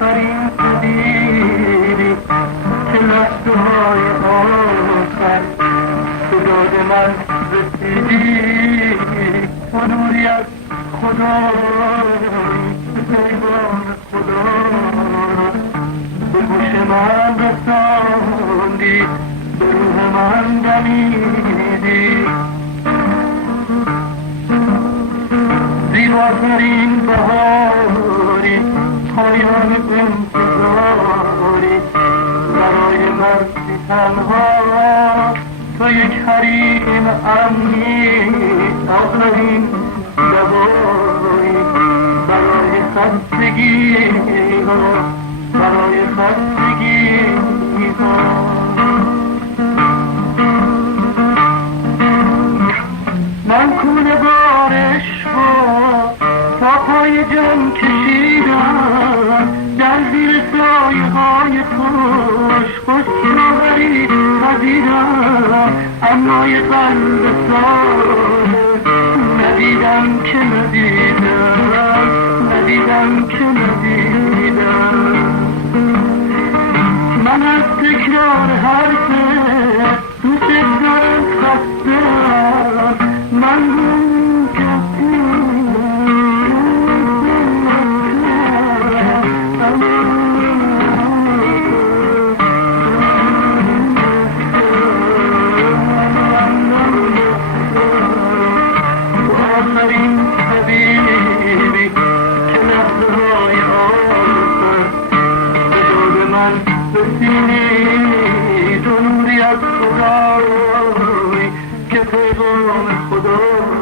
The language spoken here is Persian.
آخرین دیدی که لحظه های آخر به داد من رسیدی تو نوری از خدا پیغام خدا به گوش من رساندی به روح من دمیدی زیباترین بهاری پایان انتظاری برای مرسی تنها تو یک حریم امنی آخرین دوایی برای خستگی ها برای خستگی ها من کونه بار عشقا تا پای جان کشیدم در زیر سایه های خوش کناری خزیدم امنای قلب ساله ندیدم که ندیدم که ندیدم من از تکرار حرفت دوست دارم خستم من آخرین حبیبی که لحظه های آخر به دور من رسیدی تو نوری از خدایی که پیغام خدا